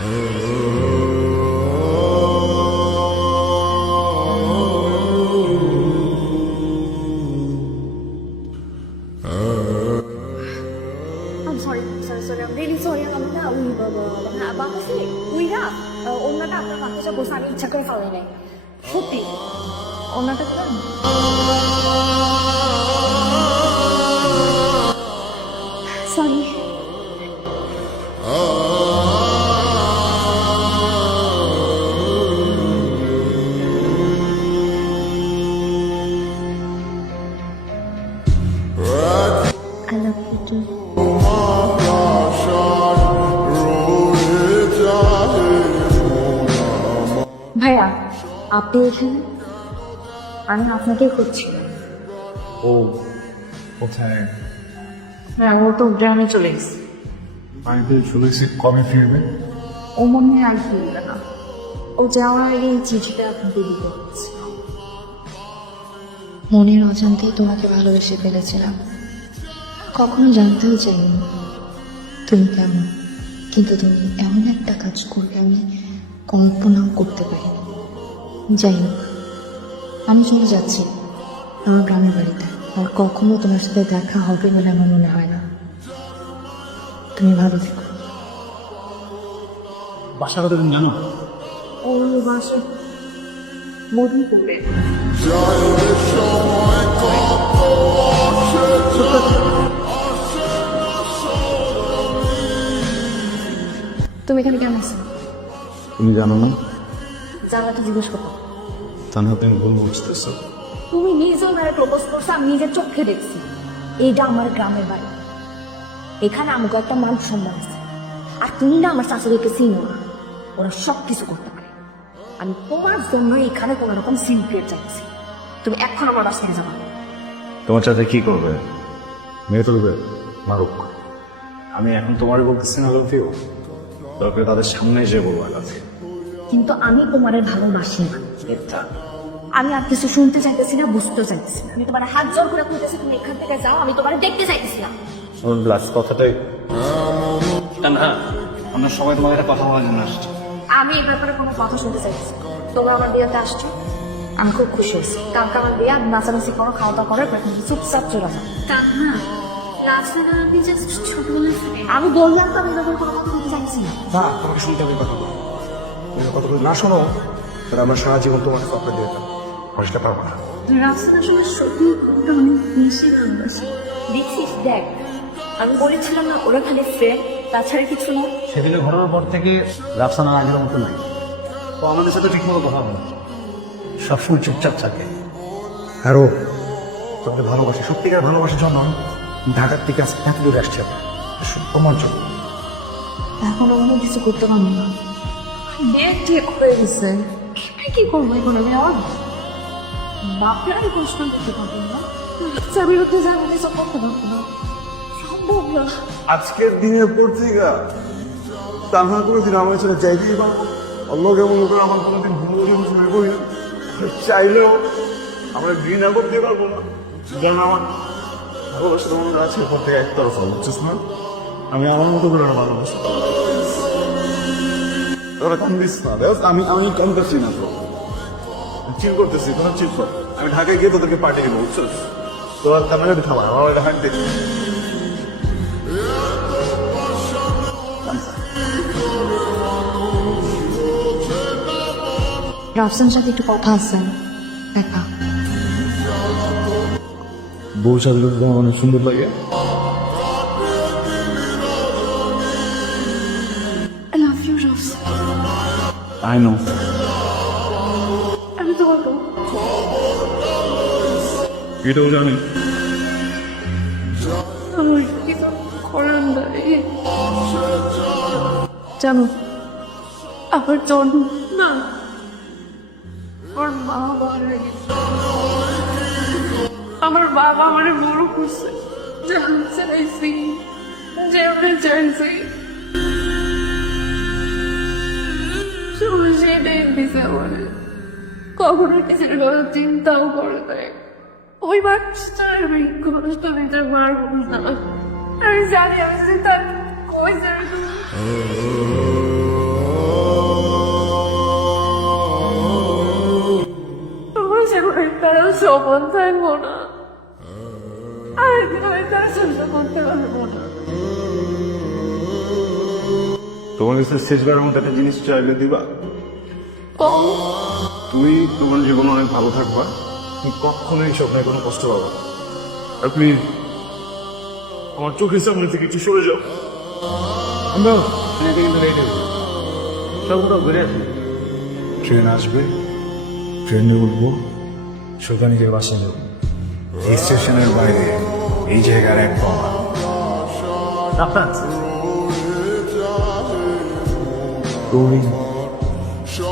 sorry. I'm really sorry. I'm not বাতাসে উইরা ওনাটা আপনার বাতাসে বসে আমি ইচ্ছা করে ফালাই নাই সত্যি ওনাটা sorry I love you too. ভাইয়া আপনি এখানে আমি আপনাকে খুঁজছি ও কোথায়? হ্যাঁ ও তো গ্রামে চলে গেছে আমি তো শুনেছি কবে ফিরবে। ও মনে হয় আর ফিরবে না ও যাওয়ার আগে এই চিঠিটা আপনাকে দিতে হচ্ছে মনের অজান্তেই তোমাকে ভালোবেসে ফেলেছিলাম কখনো জানতেও চাইনি তুমি কেমন কিন্তু তুমি এমন একটা কাজ করলে আমি কল্পনাও করতে পারি যাই হোক আমি চলে যাচ্ছি আমার গ্রামের বাড়িতে আর কখনো তোমার সাথে দেখা হবে বলে আমার মনে হয় না তুমি ভালো থেকো বাসা কথা তুমি জানো? ওর বাসা মধুপুরে তুমি এখানে কেমন আছো তুমি জানো না? জানাটা জিজ্ঞেস করো তা না তুমি ভুল বুঝতেছো। তুমি নিজে ওনারা প্রপোজ করছো আমি নিজের চোখে দেখছি এইটা আমার গ্রামের বাড়ি এখানে আমাকে একটা মান সম্মান আছে আর তুমি না আমার শাশুড়িকে চিনো না ওরা সব কিছু করতে পারে আমি তোমার জন্য এখানে কোনো রকম সিন ক্রিয়েট চাইছি তুমি এখন আমার বাসায় যাবো তোমার সাথে কি করবে? মেয়ে তুলবে? মারুক। আমি এখন তোমারই বলতেছি না লাভ ইউ, দরকার তাদের সামনে এসে বলবো আই লাভ ইউ। কিন্তু আমি তোমারে ভালোবাসি না আমি আর কিছু শুনতে চাইতেছি না বুঝতে চাইতেছি না আমি তোমার হাত জোর করে বলতেছি তুমি এখান থেকে যাও আমি তোমার দেখতে চাইতেছি না লাস্ট কথাটাই না, আমরা সবাই তোমার একটা কথা বলার জন্য আসছি। আমি এই ব্যাপারে কোনো কথা শুনতে চাইতেছি না। তোমরা আমার বিয়েতে আসছো আমি খুব খুশি হয়েছি কালকে আমার বিয়ে নাচানাচি করো খাওয়া দাওয়া করে চুপচাপ চলে যাও আমি বললাম তো আমি ব্যাপারে কোনো কথা বলতে চাইছি না না তোমাকে শুনতে হবে কথা বলো তুমি কথা বলে না শোনো তাহলে আমরা সারা জীবন তোমাকে সফর দিয়ে দেবো কষ্ট পাবো না রাস্তার সময় সত্যি অনেক বেশি ভালোবাসি দেখছিস দেখ আমি বলেছিলাম না ওরা খালি ফ্রেন্ড তাছাড়া কিছু না সেদিনে ঘটনার পর থেকে রাফসানা আগের মতো নাই, ও আমাদের সাথে ঠিকমতো কথা বলে সবসময় চুপচাপ থাকে। আরো তোমাকে ভালোবাসি সত্যিকার ভালোবাসার জন্য আমি ঢাকার থেকে আজকে এত দূরে আসছি আমরা তোমার জন্য এখন অন্য কিছু করতে পারবো না বিয়ে ঠিক হয়ে গেছে কি করবো এখন আমি আর বাপরে আমি প্রশ্ন করতে পারবো না বাচ্চার বিরুদ্ধে জানালে সব করতে পারবো না সম্ভব না আজকের দিনের পর থেকে তাহা কোনোদিন আমার ছেলে চাইতেই পারবো অন্য কেমন করে আমার কোনোদিন ভুল শুনে করি না চাইলেও আমরা ঘৃণা করতে পারবো না যেন আমার ভালোবাসা তোমার আছে উপর থেকে একতরফা বুঝছিস না আমি আমার মতো করে ভালোবাসি তোরা কান্দিস না আমি আমি কান্দাচ্ছি না তো চিল করতেছি কোনো চিল কর আমি ঢাকায় গিয়ে তোদেরকে পাঠিয়ে দেবো বুঝছিস তোর ক্যামেরা খাবার আমার এটা হাঁট দেখি রাফসানের সাথে একটু কথা আছে দেখা বউ সাথে তোমার অনেক সুন্দর লাগে। I love you, Rose. I know আমি তো বলবো এটাও জানি। আমার কিছু করার নাই জানো আমার জন্ম না আমার মা মারা গেছে আমার বাবা আমার বড় করছে যেমন চাইছি যেমন চাইছি সবাই সেটাই দিছে আমার কখনো কিছুর কথা চিন্তাও করে দেয় ওই বাচ্চাটার আমি কষ্ট দিতে পারবো না আমি জানি আমি যদি তার কই যাবে যখন থাকবো না আর আমি তার সহ্য করতে পারবো না। তোমার কাছে শেষবারের মতো একটা জিনিস চাইলে দিবা? তুমি তোমার জীবন অনেক ভালো থাকবা, তুমি কখনোই স্বপ্নে কোনো কষ্ট পাবা না। আপনি আমার চোখের সামনে থেকে একটু সরে যাও। আমরা কিন্তু লেট হয়ে সবগুলো ঘুরে আসি। ট্রেন আসবে, ট্রেনে উঠবো, সোজা নিজের বাসায় যাবো। এই স্টেশনের বাইরে এই জায়গার এক কমা তুমি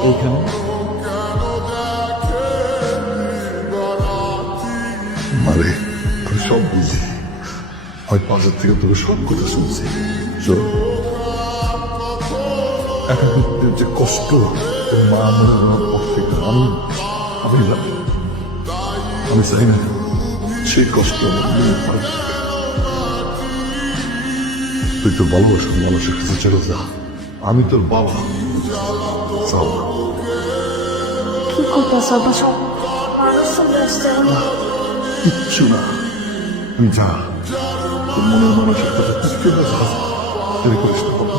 এইখানে মানে তুই সব বুঝি, হয় বাজার থেকে তোকে সব কথা শুনছি। শোন, একাকিত্বের যে কষ্ট তোর মা মনে হওয়ার পর থেকে আমি জানি। আমি চাই না সেই কষ্ট আমার মনে পড়ে। তুই তোর ভালোবাসার মানুষের কাছে চলে যা, আমি তোর বাবা। যাও। কি করতেছ সব মানুষ শুনে আসছে কিচ্ছু না, তুই যা, তোর মনের মানুষের কথা কিছু দেরি করিস না বাবা।